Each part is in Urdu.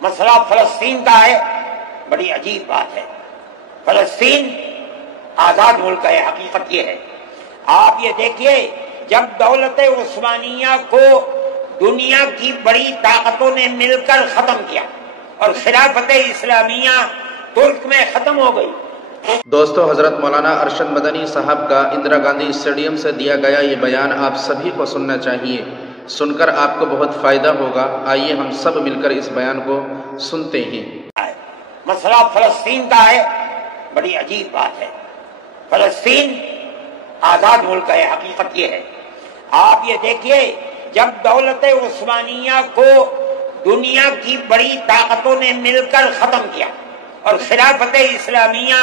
مسئلہ فلسطین کا ہے، بڑی عجیب بات ہے۔ فلسطین آزاد ملک ہے، حقیقت یہ ہے۔ آپ یہ دیکھیے، جب دولت عثمانیہ کو دنیا کی بڑی طاقتوں نے مل کر ختم کیا اور خلافت اسلامیہ ترک میں ختم ہو گئی۔ دوستو، حضرت مولانا ارشد مدنی صاحب کا اندرا گاندھی اسٹیڈیم سے دیا گیا یہ بیان آپ سبھی کو سننا چاہیے۔ سن کر آپ کو بہت فائدہ ہوگا۔ آئیے ہم سب مل کر اس بیان کو سنتے ہیں۔ مسئلہ فلسطین کا ہے، بڑی عجیب بات ہے۔ فلسطین آزاد ملک ہے، حقیقت یہ ہے۔ آپ یہ دیکھیے، جب دولت عثمانیہ کو دنیا کی بڑی طاقتوں نے مل کر ختم کیا اور خلافت اسلامیہ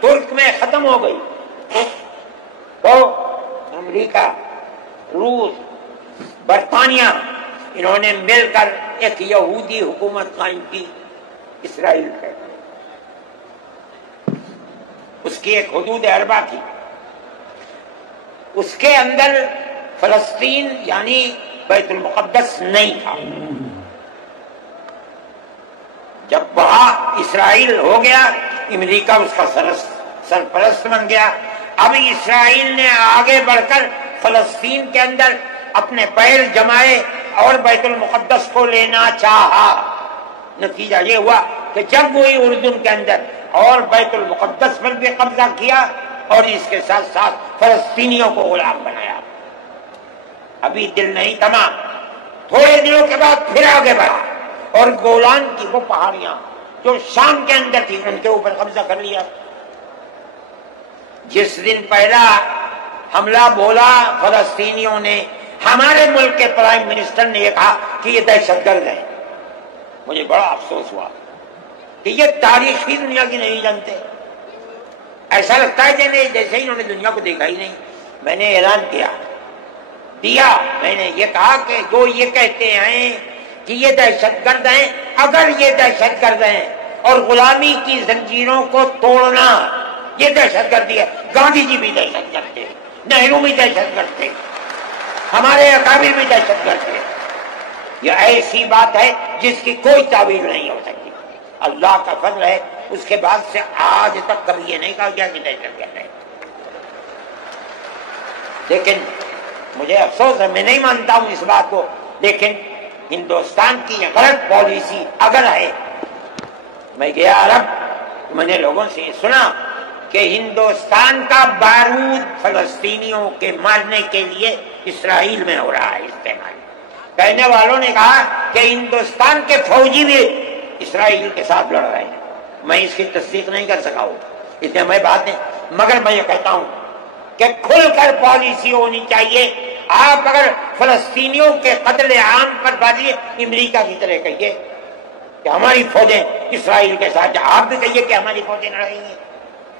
ترک میں ختم ہو گئی، تو امریکہ، روس، برطانیہ، انہوں نے مل کر ایک یہودی حکومت قائم کی، اسرائیل ہے۔ اس کی ایک حدود اربع تھی، اس کے اندر فلسطین یعنی بیت المقدس نہیں تھا۔ جب وہاں اسرائیل ہو گیا، امریکہ اس کا سرپرست بن گیا۔ اب اسرائیل نے آگے بڑھ کر فلسطین کے اندر اپنے پیر جمائے اور بیت المقدس کو لینا چاہا۔ نتیجہ یہ ہوا کہ جب وہی اردن کے اندر اور بیت المقدس پر بھی قبضہ کیا اور اس کے ساتھ ساتھ فلسطینیوں کو غلام بنایا۔ ابھی دل نہیں تھما، تھوڑے دنوں کے بعد پھر آگے بڑھا اور گولان کی وہ پہاڑیاں جو شام کے اندر تھی ان کے اوپر قبضہ کر لیا۔ جس دن پہلا حملہ بولا فلسطینیوں نے، ہمارے ملک کے پرائم منسٹر نے یہ کہا کہ یہ دہشت گرد ہے۔ مجھے بڑا افسوس ہوا کہ یہ تاریخ ہی دنیا کی نہیں جانتے۔ ایسا لگتا ہے جیسے انہوں نے دنیا کو دیکھا ہی نہیں۔ میں نے اعلان کیا، میں نے یہ کہا کہ جو یہ کہتے ہیں کہ یہ دہشت گرد ہیں، اگر یہ دہشت گرد ہیں اور غلامی کی زنجیروں کو توڑنا یہ دہشت گردی ہے، گاندھی جی بھی دہشت گرد تھے، نہرو بھی دہشت گرد تھے، ہمارے اکابر بھی دہشت گرد تھے۔ یہ ایسی بات ہے جس کی کوئی تعبیر نہیں ہو سکتی۔ اللہ کا فضل ہے، اس کے بعد سے آج تک کبھی یہ نہیں کہا گیا کہ دہشت گرد ہے۔ لیکن مجھے افسوس ہے، میں نہیں مانتا ہوں اس بات کو، لیکن ہندوستان کی یہ غلط پالیسی اگر ہے۔ میں گیا عرب، میں نے لوگوں سے یہ سنا کہ ہندوستان کا بارود فلسطینیوں کے مارنے کے لیے اسرائیل میں ہو رہا ہے استعمال۔ کہنے والوں نے کہا کہ ہندوستان کے فوجی بھی اسرائیل کے ساتھ لڑ رہے ہیں۔ میں اس کی تصدیق نہیں کر سکا ہوں، اتنے میں بات نہیں، مگر میں یہ کہتا ہوں کہ کھل کر پالیسی ہونی چاہیے۔ آپ اگر فلسطینیوں کے قتل عام پر بازی امریکہ کی طرح کہیے کہ ہماری فوجیں اسرائیل کے ساتھ، آپ بھی کہیے کہ ہماری فوجیں لڑ رہی ہیں،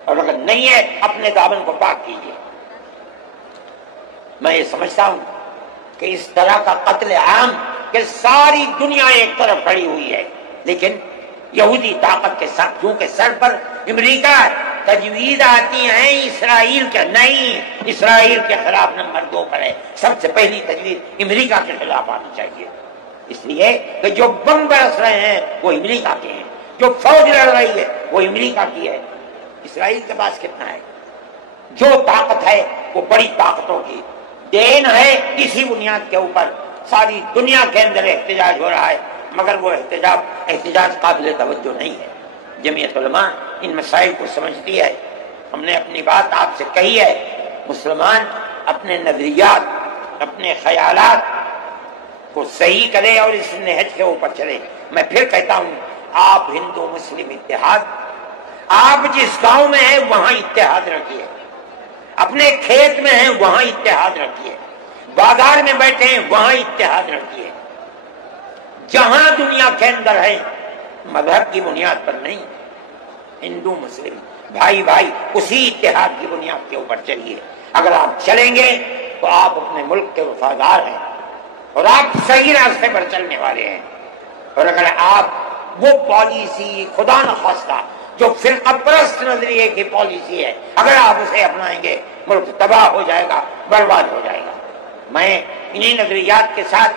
اور اگر نہیں ہے اپنے دامن کو پاک کیجیے۔ میں یہ سمجھتا ہوں کہ اس طرح کا قتل عام کہ ساری دنیا ایک طرف کھڑی ہوئی ہے، لیکن یہودی طاقت کے ساتھ کیونکہ سر پر امریکہ تجویز آتی ہیں اسرائیل کے، نہیں، اسرائیل کے خلاف نمبر 2 پر ہے۔ سب سے پہلی تجویز امریکہ کے خلاف آنی چاہیے، اس لیے کہ جو بم برس رہے ہیں وہ امریکہ کے ہیں، جو فوج لڑ رہی ہے وہ امریکہ کی ہے۔ اسرائیل کے پاس کتنا ہے؟ جو طاقت ہے وہ بڑی طاقتوں کی دین ہے۔ اسی بنیاد کے اوپر ساری دنیا کے اندر احتجاج ہو رہا ہے، مگر وہ احتجاج قابل توجہ نہیں ہے۔ جمعیت علماء ان مسائل کو سمجھتی ہے۔ ہم نے اپنی بات آپ سے کہی ہے، مسلمان اپنے نظریات، اپنے خیالات کو صحیح کرے اور اس نہج کے اوپر چلے۔ میں پھر کہتا ہوں، آپ ہندو مسلم اتحاد، آپ جس گاؤں میں ہیں وہاں اتحاد رکھیے، اپنے کھیت میں ہیں وہاں اتحاد رکھیے، بازار میں بیٹھے ہیں وہاں اتحاد رکھیے، جہاں دنیا کے اندر ہے، مذہب کی بنیاد پر نہیں، ہندو مسلم بھائی بھائی اسی اتحاد کی بنیاد کے اوپر چلیے۔ اگر آپ چلیں گے تو آپ اپنے ملک کے وفادار ہیں اور آپ صحیح راستے پر چلنے والے ہیں۔ اور اگر آپ وہ پالیسی خدا نخواستہ جو فرقہ پرست نظریے کی پالیسی ہے، اگر آپ اسے اپنائیں گے، ملک تباہ ہو جائے گا، برباد ہو جائے گا۔ میں انہی نظریات کے ساتھ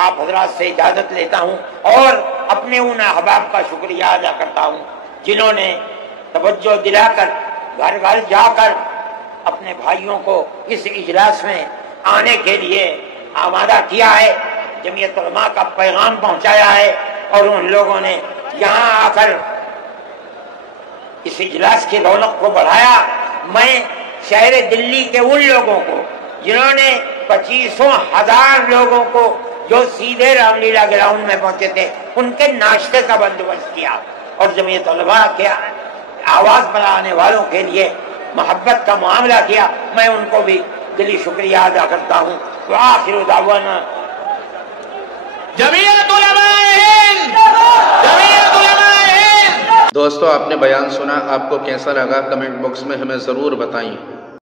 آپ حضرات سے اجازت لیتا ہوں اور اپنے اپنے ان احباب کا شکریہ ادا کرتا ہوں جنہوں نے توجہ دلا کر گھر گھر جا کر اپنے بھائیوں کو اس اجلاس میں آنے کے لیے آمادہ کیا ہے، جمعیت علماء کا پیغام پہنچایا ہے، اور ان لوگوں نے یہاں آ کر اس اجلاس کی رونق کو بڑھایا۔ میں شہر دلی کے ان لوگوں کو جنہوں نے 25,000 لوگوں کو جو سیدھے رام لیلا گراؤنڈ میں پہنچے تھے ان کے ناشتے کا بندوبست کیا، اور جمعیت علماء کے آواز بنانے والوں کے لیے محبت کا معاملہ کیا، میں ان کو بھی دلی شکریہ ادا کرتا ہوں۔ وآخر دعوانا جمعیت علماء ہند، جمعیت علماء ہند۔ دوستو آپ نے بیان سنا، آپ کو کیسا لگا کمنٹ باکس میں ہمیں ضرور بتائیں۔